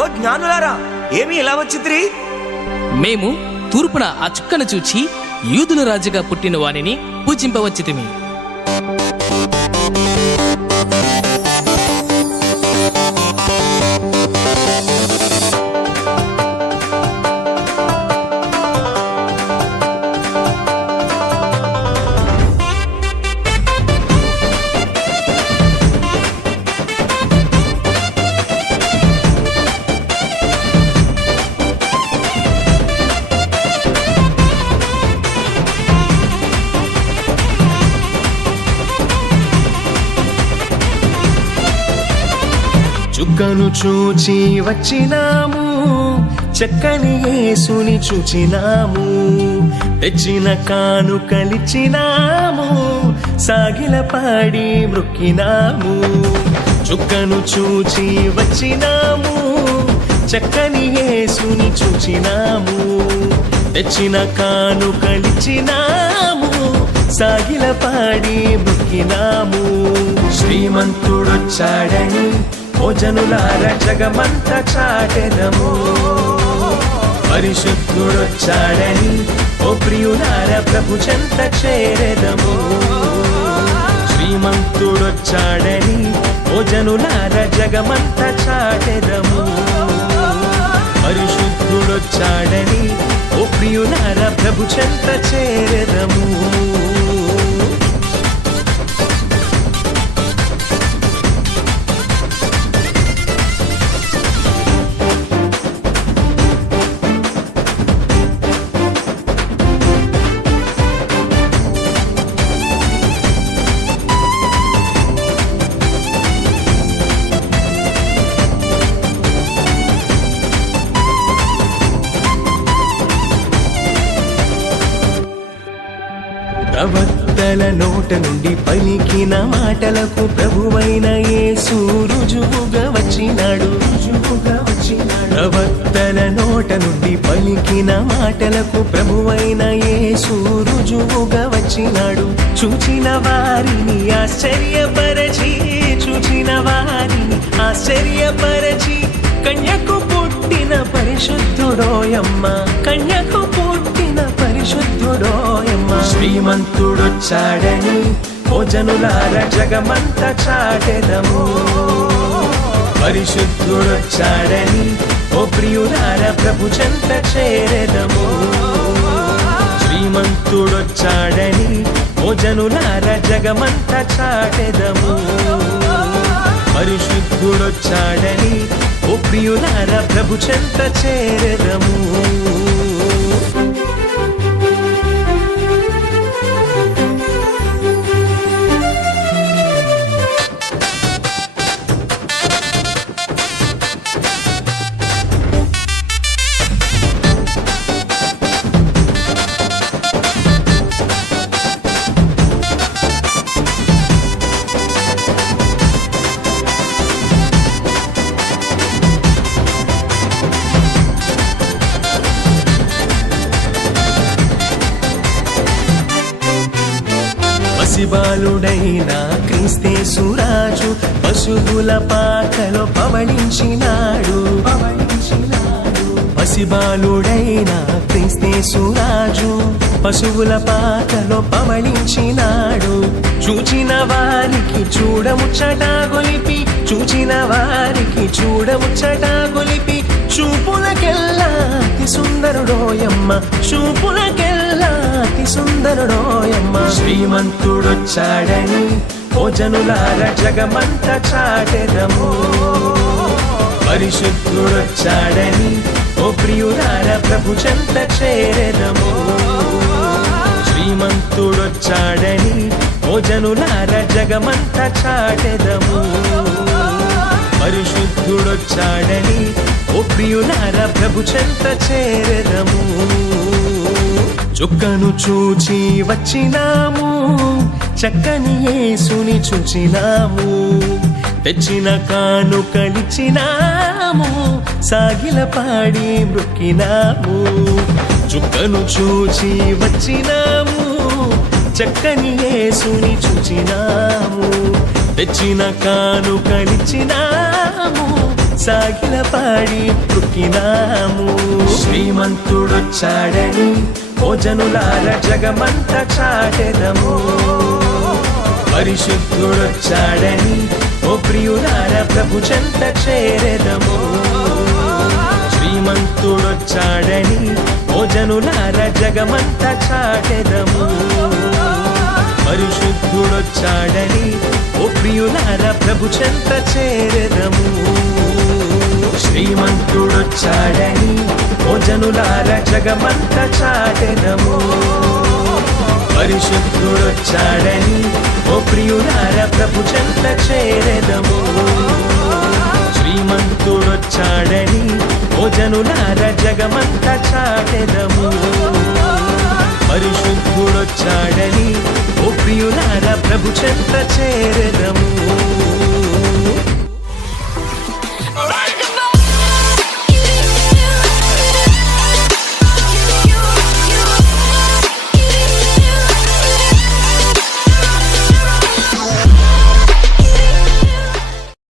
ఓ జ్ఞానులారా, ఏమి ఇలా వచ్చిద్రి? మేము తూర్పున ఆ చుక్కను చూచి యూదుల రాజుగా పుట్టిన వానిని పూజింపవచ్చితిమి. చుక్కను చూచి వచ్చినాము, చక్కని యేసుని చూచినాము, తెచ్చిన కానుకలిచ్చినాము, సాగిల పాడి మృక్కినాము. చుక్కను చూచి వచ్చినాము, చక్కని యేసుని చూచినాము, తెచ్చిన కానుకలిచ్చినాము, సాగిల పాడి మృక్కినాము. శ్రీమంతుడొచ్చాడని ఓ జనులార జగమంత చాటెదము, పరిశుద్ధుడొచ్చాడని ఓ ప్రియులార ప్రభు చెంత చేరెదము. శ్రీమంతుడొచ్చాడని ఓ జనులార జగమంత చాటెదము, పరిశుద్ధుడొచ్చాడని ఓ ప్రియులార ప్రభు చెంత చేరెదము. ప్రవక్తల నోట నుండి పలికిన మాటలకు ప్రభువైన యేసు రుజువుగా వచ్చినాడు. ప్రవక్తల నోట నుండి పలికిన మాటలకు ప్రభువైన యేసు రుజువుగా వచ్చినాడు. చూచిన వారిని ఆశ్చర్యపరచి, చూచిన వారిని ఆశ్చర్యపరచి, కన్యకు పుట్టిన పరిశుద్ధుడోయమ్మ, కన్యకు పుట్టిన పరిశుద్ధుడోయమ్మ. శ్రీమంతుడొచ్చాడని ఓ జనులార జగమంత చాటెదము, పరిశుద్ధుడొచ్చాడని ఓ ప్రియులార ప్రభు చెంత చేరెదము. శ్రీమంతుడొచ్చాడని ఓ జనులార జగమంత చాటెదము, పరిశుద్ధుడొచ్చాడని ఓ ప్రియులార ప్రభు చెంత చేరెదము. పసిబాలుడైన క్రీస్తేసు రాజు పశువుల పాకలో పవళించినాడు. పసిబాలుడైన క్రీస్తేసు రాజు పశువుల పాకలో పవళించినాడు. చూచిన వారికి చూడముచ్చట గొలిపి, చూచిన వారికి చూడముచ్చట గొలిపి, చూపులకెల్లా అతి సుందరుడోయమ్మ, చూపులకెల్లా అతి సుందరుడోయమ్మ. శ్రీమంతుడొచ్చాడని ఓ జనులార జగమంత చాటెదము, పరిశుద్ధుడొచ్చాడని ఓ ప్రియులార ప్రభు చెంత చేరెదము. శ్రీమంతుడొచ్చాడని ఓ జనులార జగమంత చాటెదము, పరిశుద్ధుడొచ్చాడని ఓ ప్రియులార ప్రభు చెంత చేరెదము. చుక్కను చూచి వచ్చినాము, చక్కని యేసుని చూచినాము, తెచ్చిన కానుకలిచ్చినాము, సాగిల పాడి మృక్కినాము. చుక్కను చూచి వచ్చినాము, చక్కని యేసుని చూచినాము, తెచ్చిన కానుకలిచ్చినాము, సాగిల పాడి పుట్టినాము శ్రీమంతుడొచ్చాడని ఓ జనులార జగమంత చాటెదము పరిశుద్ధుడొచ్చాడని ఓ ప్రియులార ప్రభు చెంత చేరెదము శ్రీమంతుడొచ్చాడని ఓ జనులార జగమంత చాటెదము పరిశుద్ధుడొచ్చాడని ఓ ప్రియులార ప్రభు చెంత చేరెదము శ్రీమంతుడొచ్చాడని ఓ జనులార జగమంత చాటెదము పరిశుద్ధుడొచ్చాడని ఓ ప్రియులార ప్రభు చెంత చేరెదము శ్రీమంతుడొచ్చాడని ఓ జనులార జగమంత చాటెదము పరిశుద్ధుడొచ్చాడని ఓ ప్రియులార ప్రభు చెంత చేరెదము